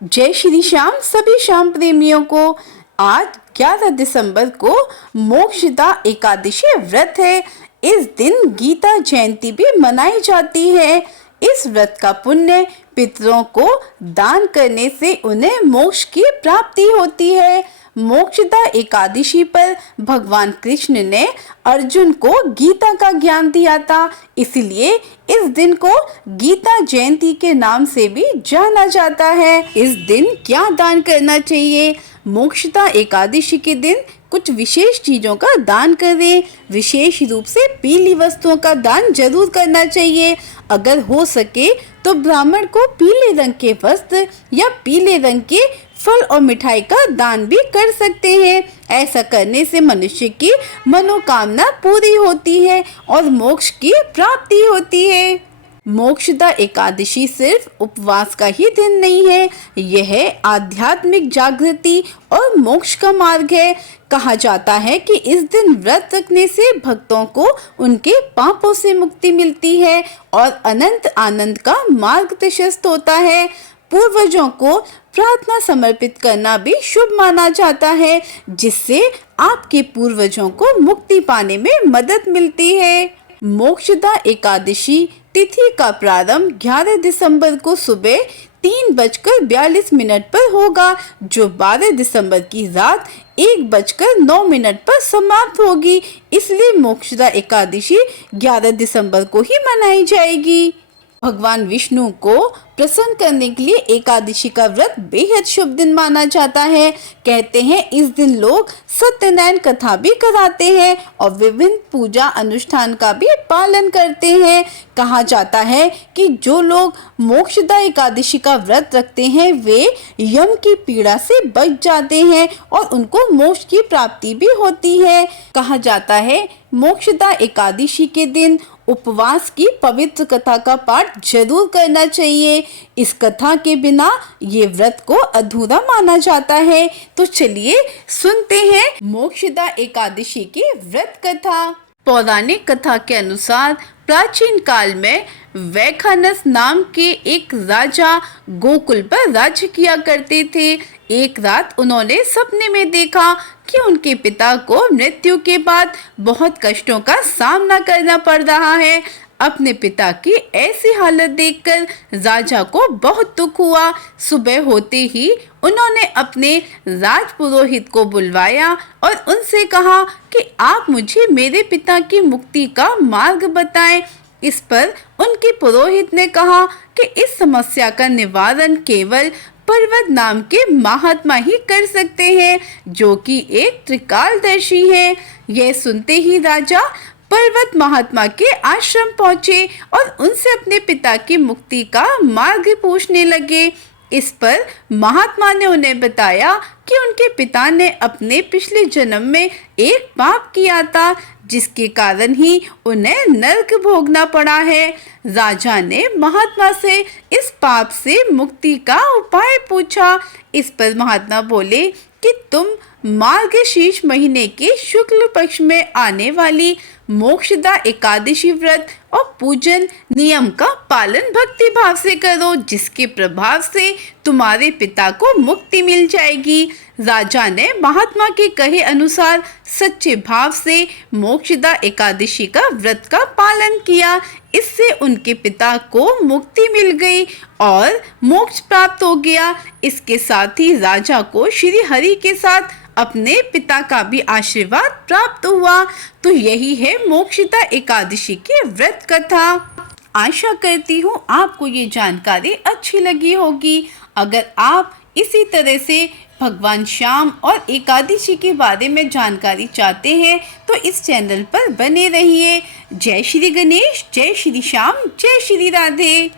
जय श्री श्याम सभी श्याम प्रेमियों को। आज 11 दिसंबर को मोक्षदा एकादशी व्रत है। इस दिन गीता जयंती भी मनाई जाती है। इस व्रत का पुण्य पितरों को दान करने से उन्हें मोक्ष की प्राप्ति होती है। मोक्षदा एकादशी पर भगवान कृष्ण ने अर्जुन को गीता का ज्ञान दिया था, इसलिए इस दिन को गीता जयंती के नाम से भी जाना जाता है। इस दिन क्या दान करना चाहिए? मोक्षदा एकादशी के दिन कुछ विशेष चीजों का दान करें। विशेष रूप से पीली वस्तुओं का दान जरूर करना चाहिए। अगर हो सके तो ब्राह्मण को पीले रंग के वस्त्र या पीले रंग के फल और मिठाई का दान भी कर सकते हैं। ऐसा करने से मनुष्य की मनोकामना पूरी होती है और मोक्ष की प्राप्ति होती है। मोक्षदा एकादशी सिर्फ उपवास का ही दिन नहीं है, यह आध्यात्मिक जागृति और मोक्ष का मार्ग है। कहा जाता है कि इस दिन व्रत रखने से भक्तों को उनके पापों से मुक्ति मिलती है और अनंत आनंद का मार्ग प्रशस्त होता है। पूर्वजों को प्रार्थना समर्पित करना भी शुभ माना जाता है, जिससे आपके पूर्वजों को मुक्ति पाने में मदद मिलती है। मोक्षदा एकादशी तिथि का प्रारंभ 11 दिसंबर को सुबह 3:42 पर होगा, जो 12 दिसंबर की रात 1:09 पर समाप्त होगी। इसलिए मोक्षदा एकादशी 11 दिसंबर को ही मनाई जाएगी। भगवान विष्णु को प्रसन्न करने के लिए एकादशी का व्रत बेहद शुभ दिन माना जाता है। कहते हैं इस दिन लोग सत्यनारायण कथा भी कराते हैं और विभिन्न पूजा अनुष्ठान का भी पालन करते हैं। कहा जाता है कि जो लोग मोक्षदा एकादशी का व्रत रखते हैं वे यम की पीड़ा से बच जाते हैं और उनको मोक्ष की प्राप्ति भी होती है। कहा जाता है मोक्षदा एकादशी के दिन उपवास की पवित्र कथा का पाठ जरूर करना चाहिए। इस कथा के बिना ये व्रत को अधूरा माना जाता है। तो चलिए सुनते हैं मोक्षदा एकादशी की व्रत कथा। पौराणिक कथा के अनुसार प्राचीन काल में वैखानस नाम के एक राजा गोकुल पर राज्य किया करते थे। एक रात उन्होंने सपने में देखा कि उनके पिता को मृत्यु के बाद बहुत कष्टों का सामना करना पड़ रहा है। अपने पिता की ऐसी हालत देखकर राजा को बहुत दुख हुआ। सुबह होते ही उन्होंने अपने राजपुरोहित को बुलवाया और उनसे कहा कि आप मुझे मेरे पिता की मुक्ति का मार्ग बताएं। इस पर उनके पुरोहित ने कहा कि इस समस्या का निवारण केवल पर्वत नाम के महात्मा ही कर सकते हैं, जो कि एक त्रिकालदर्शी है। यह सुनते ही राजा पर्वत महात्मा के आश्रम पहुंचे और उनसे अपने पिता की मुक्ति का मार्ग पूछने लगे। इस पर महात्मा ने उन्हें बताया कि उनके पिता ने अपने पिछले जन्म में एक पाप किया था, जिसके कारण ही उन्हें नरक भोगना पड़ा है। राजा ने महात्मा से इस पाप से मुक्ति का उपाय पूछा। इस पर महात्मा बोले कि तुम मार्गशीर्ष महीने के शुक्ल पक्ष में आने वाली मोक्षदा एकादशी व्रत और पूजन नियम का पालन भक्ति भाव से करो, जिसके प्रभाव से तुम्हारे पिता को मुक्ति मिल जाएगी। राजा ने महात्मा के कहे अनुसार सच्चे भाव से मोक्षदा एकादशी का व्रत का पालन किया। इससे उनके पिता को मुक्ति मिल गई और मोक्ष प्राप्त हो गया। इसके साथ ही राजा को श्री हरि के साथ अपने पिता का भी आशीर्वाद प्राप्त हुआ। तो यही है मोक्षदा एकादशी की व्रत कथा। आशा करती हूँ आपको ये जानकारी अच्छी लगी होगी। अगर आप इसी तरह से भगवान श्याम और एकादशी के बारे में जानकारी चाहते हैं तो इस चैनल पर बने रहिए। जय श्री गणेश, जय श्री श्याम, जय श्री राधे।